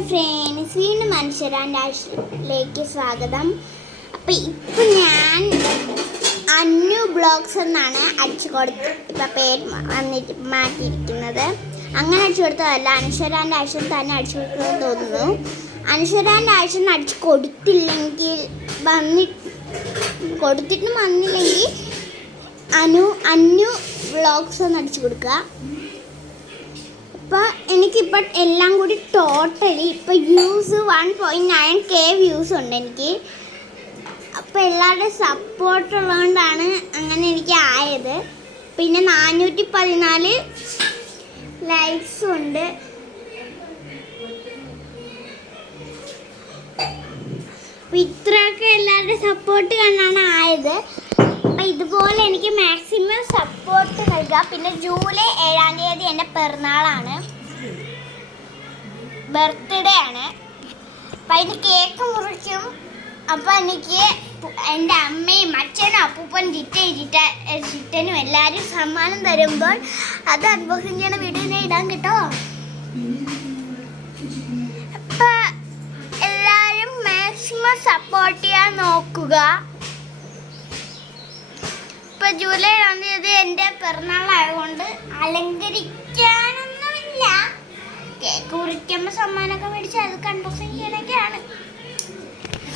Hi friends, വീണ്ടും മനുഷ്യരാൻ്റെ ആഴ്ചയിലേക്ക് സ്വാഗതം. അപ്പം ഇപ്പം ഞാൻ അന്നു ബ്ലോഗ്സ് എന്നാണ് അടിച്ചു കൊടുത്ത് ഇപ്പം പേര് മാറ്റിയിരിക്കുന്നത്. അങ്ങനെ അടിച്ചു കൊടുത്തതല്ല, അനശ്വരാൻ്റെ ആഴ്ച തന്നെ അടിച്ചു കൊടുക്കുന്നത് തോന്നുന്നു. അനശ്വരാൻ്റെ ആഴ്ച അടിച്ചു കൊടുത്തില്ലെങ്കിൽ കൊടുത്തിട്ടും വന്നില്ലെങ്കിൽ അന്നു ബ്ലോഗ്സ് ഒന്ന് അടിച്ചു കൊടുക്കുക. അപ്പോൾ എനിക്കിപ്പോൾ എല്ലാം കൂടി ടോട്ടലി ഇപ്പോൾ വ്യൂസ് 1.9K വ്യൂസ് ഉണ്ട് എനിക്ക്. അപ്പോൾ എല്ലാവരുടെയും സപ്പോർട്ട് ഉള്ളതുകൊണ്ടാണ് അങ്ങനെ എനിക്ക് ആയത്. പിന്നെ 414 ലൈക്സും ഉണ്ട്. അപ്പോൾ ഇത്രയൊക്കെ എല്ലാവരുടെയും സപ്പോർട്ട് കണ്ടാണ് ആയത്. അപ്പോൾ ഇതുപോലെ എനിക്ക് മാക്സിമം സപ്പോർട്ട് നൽകുക. പിന്നെ ജൂലൈ 7-ാം തീയതി എൻ്റെ പിറന്നാളാണ്, ബർത്ത്ഡേ ആണ്. അപ്പം അതിന് കേക്ക് മുറിക്കും. അപ്പോൾ എനിക്ക് എൻ്റെ അമ്മയും അച്ഛനും അപ്പൂപ്പൻ ചിറ്റനും എല്ലാവരും സമ്മാനം തരുമ്പോൾ അത് അൺബോക്സിങ് ചെയ്യുന്ന വീഡിയോ ഞാൻ ഇടാൻ കേട്ടോ. അപ്പം എല്ലാവരും മാക്സിമം സപ്പോർട്ട് ചെയ്യാൻ നോക്കുക. ഇപ്പം ജൂലൈ 7-ാം തീയതി എൻ്റെ പിറന്നാളായതുകൊണ്ട് അലങ്കരിക്കാനൊന്നുമില്ല. കേക്ക് മുറിക്കുമ്പോൾ സമ്മാനമൊക്കെ മേടിച്ച് അതൊക്കെ അൺബോക്സിങ് ചെയ്യാനൊക്കെയാണ്.